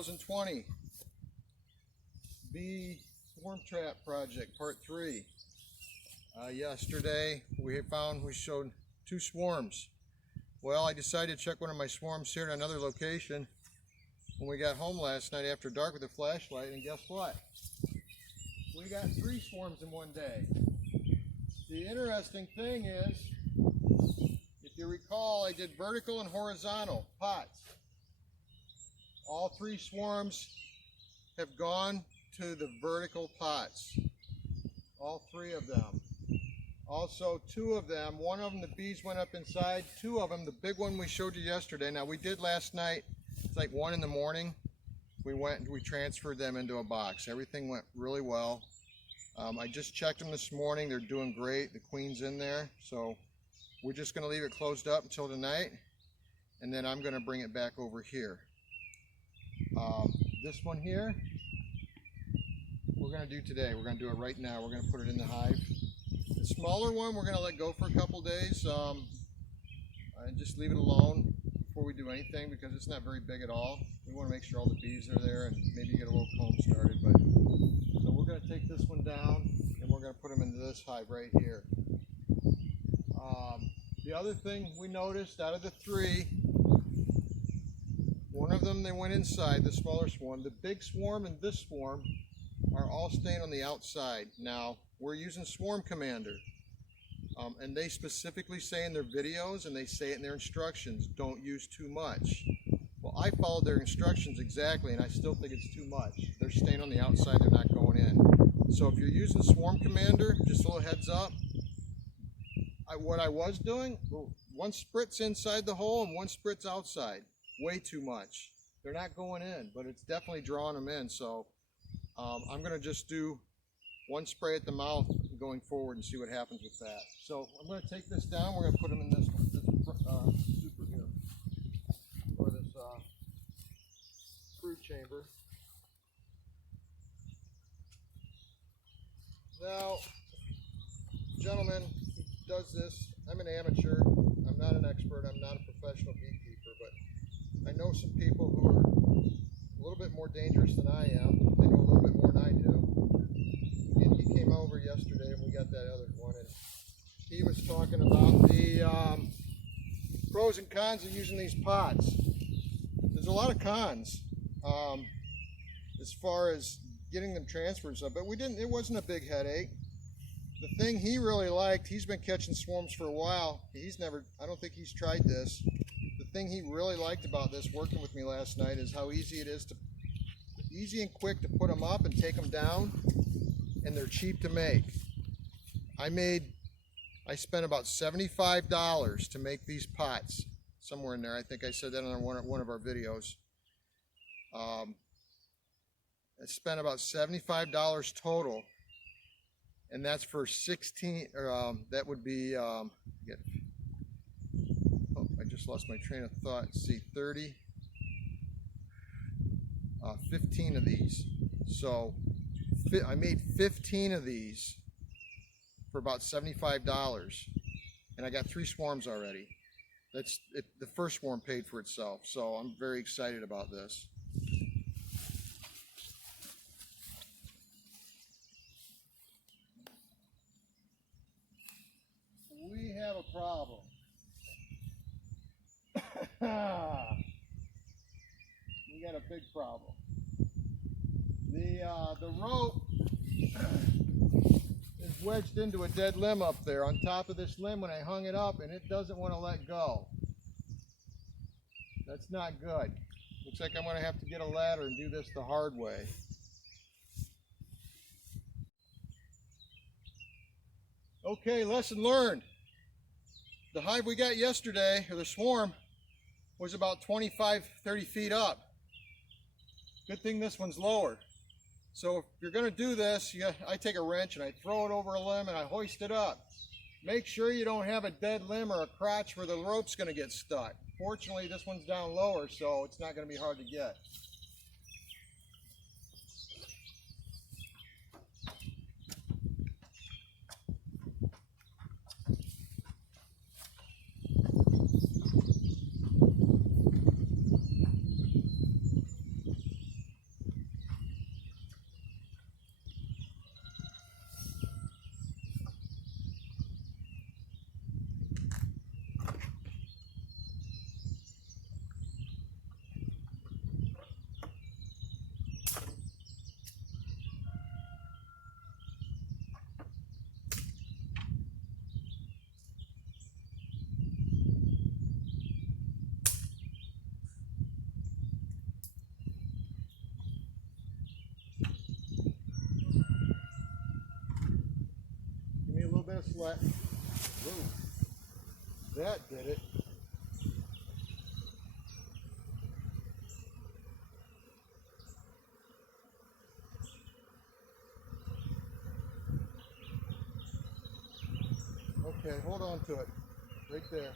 2020 Bee Swarm Trap Project Part 3. Yesterday we showed 2 swarms. Well, I decided to check one of my swarms here at another location when we got home last night after dark with a flashlight, and guess what? We got 3 swarms in one day. The interesting thing is, if you recall, I did vertical and horizontal pots. All 3 swarms have gone to the vertical pots. All 3 of them. Also, 2 of them, one of them the bees went up inside, 2 of them, the big one we showed you yesterday. Now we did last night, it's like 1 in the morning. We transferred them into a box. Everything went really well. I just checked them this morning. They're doing great. The queen's in there. So we're just going to leave it closed up until tonight, and then I'm going to bring it back over here. This one here, we're going to do today. We're going to do it right now. We're going to put it in the hive. The smaller one, we're going to let go for a couple days and just leave it alone before we do anything, because it's not very big at all. We want to make sure all the bees are there and maybe get a little comb started. So we're going to take this one down and we're going to put them into this hive right here. The other thing we noticed, out of the 3, one of them, they went inside, the smaller swarm. The big swarm and this swarm are all staying on the outside. Now, we're using Swarm Commander, and they specifically say in their videos, and they say it in their instructions, don't use too much. Well, I followed their instructions exactly, and I still think it's too much. They're staying on the outside, they're not going in. So if you're using Swarm Commander, just a little heads up, what I was doing, 1 spritz inside the hole and 1 spritz outside. Way too much. They're not going in, but it's definitely drawing them in. So I'm going to just do 1 spray at the mouth going forward and see what happens with that. So I'm going to take this down. We're going to put them in this super here, or this brood chamber. Now, gentlemen, who does this, I'm an amateur. I'm not an expert. I'm not a professional beekeeper, but I know some people who are a little bit more dangerous than I am. They know a little bit more than I do. And he came over yesterday and we got that other one, and he was talking about the pros and cons of using these pots. There's a lot of cons as far as getting them transferred and stuff, but it wasn't a big headache. The thing he really liked, he's been catching swarms for a while. I don't think he's tried this. The thing he really liked about this, working with me last night, is how easy it is easy and quick to put them up and take them down, and they're cheap to make. I spent about $75 to make these pots, somewhere in there. I think I said that on one of our videos. I spent about $75 total, and that's for 16, that would be, I just lost my train of thought. Let's see, 30, 15 of these. So I made 15 of these for about $75, and I got 3 swarms already. That's it. The first swarm paid for itself, so I'm very excited about this. We have a problem. We got a big problem. The rope is wedged into a dead limb up there on top of this limb when I hung it up, and it doesn't want to let go. That's not good. Looks like I'm going to have to get a ladder and do this the hard way. Okay, lesson learned. The hive we got yesterday, or the swarm, was about 25, 30 feet up. Good thing this one's lower. So if you're going to do this, I take a wrench and I throw it over a limb and I hoist it up. Make sure you don't have a dead limb or a crotch where the rope's going to get stuck. Fortunately, this one's down lower, so it's not going to be hard to get. this Ooh, that did it. Okay, hold on to it. Right there.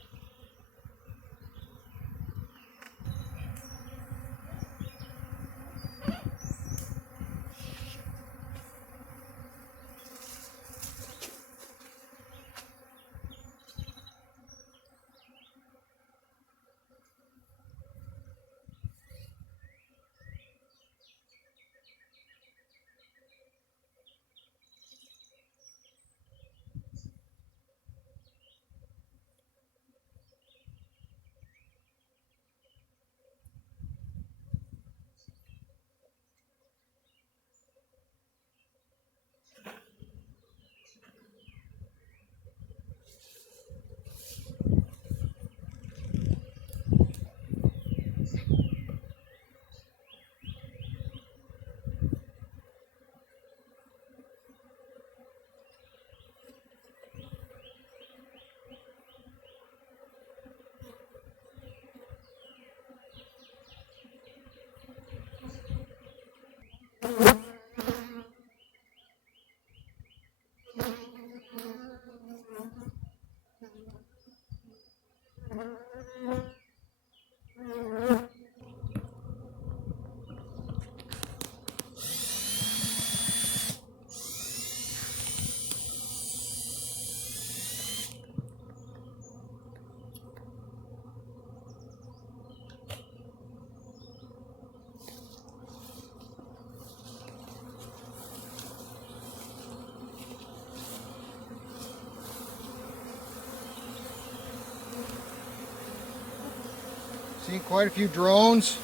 Seen quite a few drones.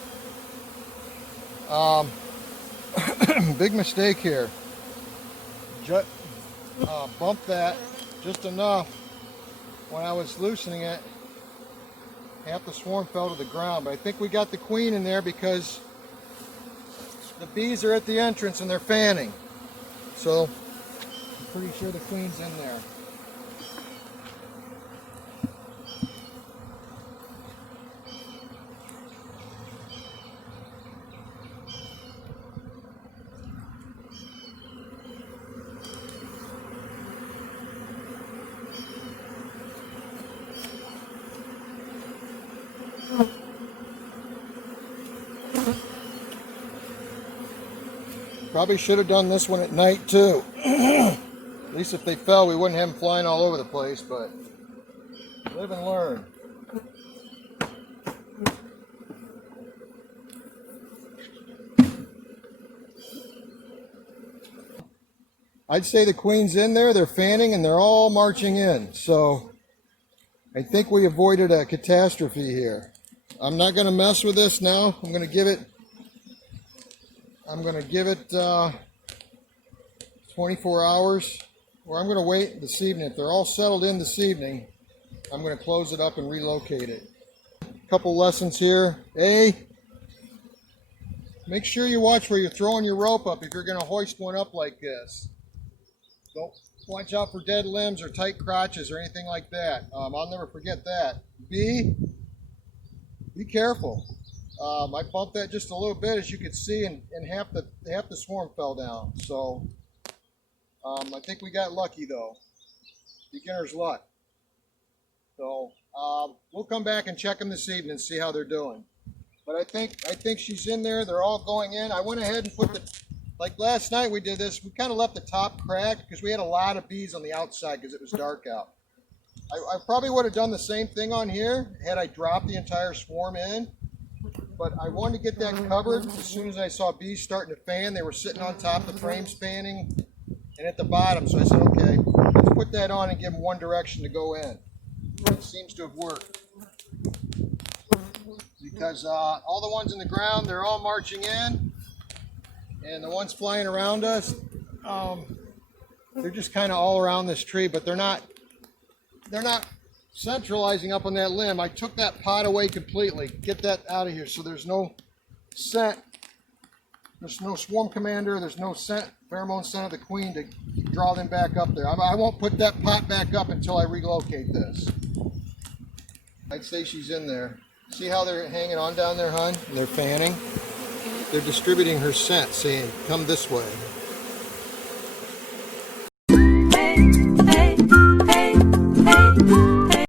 Big mistake here. Bumped that just enough. When I was loosening it, half the swarm fell to the ground. But I think we got the queen in there because the bees are at the entrance and they're fanning. So I'm pretty sure the queen's in there. Probably should have done this one at night too. At least if they fell, we wouldn't have them flying all over the place, but live and learn. I'd say the queen's in there, they're fanning, and they're all marching in. So I think we avoided a catastrophe here. I'm not going to mess with this now. I'm going to give it 24 hours, or I'm going to wait this evening. If they're all settled in this evening, I'm going to close it up and relocate it. A couple lessons here. A, make sure you watch where you're throwing your rope up if you're going to hoist one up like this. Don't watch out for dead limbs or tight crotches or anything like that. I'll never forget that. B, be careful. I bumped that just a little bit, as you can see, and half the swarm fell down. So I think we got lucky though. Beginner's luck. So we'll come back and check them this evening and see how they're doing. But I think she's in there. They're all going in. I went ahead and put like last night we did this. We kind of left the top cracked because we had a lot of bees on the outside because it was dark out. I probably would have done the same thing on here had I dropped the entire swarm in. But I wanted to get that covered as soon as I saw bees starting to fan. They were sitting on top, the frames fanning, and at the bottom. So I said, okay, let's put that on and give them one direction to go in. It seems to have worked. Because all the ones in the ground, they're all marching in. And the ones flying around us, they're just kind of all around this tree, but they're not centralizing up on that limb. I took that pot away completely. Get that out of here so there's no scent. There's no swarm commander. There's no scent pheromone scent of the queen to draw them back up there. I won't put that pot back up until I relocate this. I'd say she's in there. See how they're hanging on down there, hon? And they're fanning. They're distributing her scent, saying, come this way.